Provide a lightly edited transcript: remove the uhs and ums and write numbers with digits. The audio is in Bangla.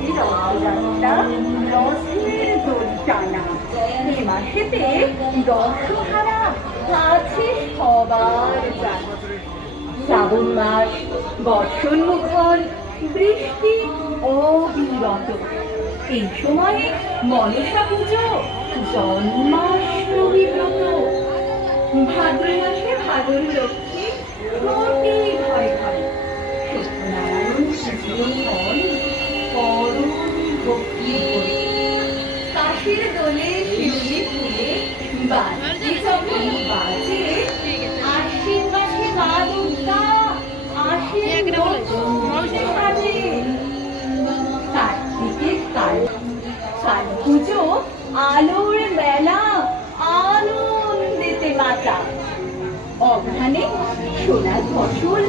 মাসেতে রথযাত্রা, রথের দোল টানা। এ মাসেতে দশহারা আছে সবার জানা। শ্রাবণ মাস বর্ষণ মুখর, বৃষ্টি অবিরত। এই সময়ে মনসা পুজো, জন্মাষ্টমী ব্রত। ভাদ্র মাসে ভাদর লক্ষ্মী প্রতি ঘরে ঘরে। সত্যনারায়ণ পুজো হন পরম ভক্তি ভরে। কাশির দোলে শিউলি ফুলে বাজে যখন বাজে, আশ্বিন মাসে মা দুর্গা আশ্বিন সাজে। কার্তিকে কাল পুজো, আলোর মেলা, আনন্দেতে মাতা। অঘ্রাণে সোনার ফসল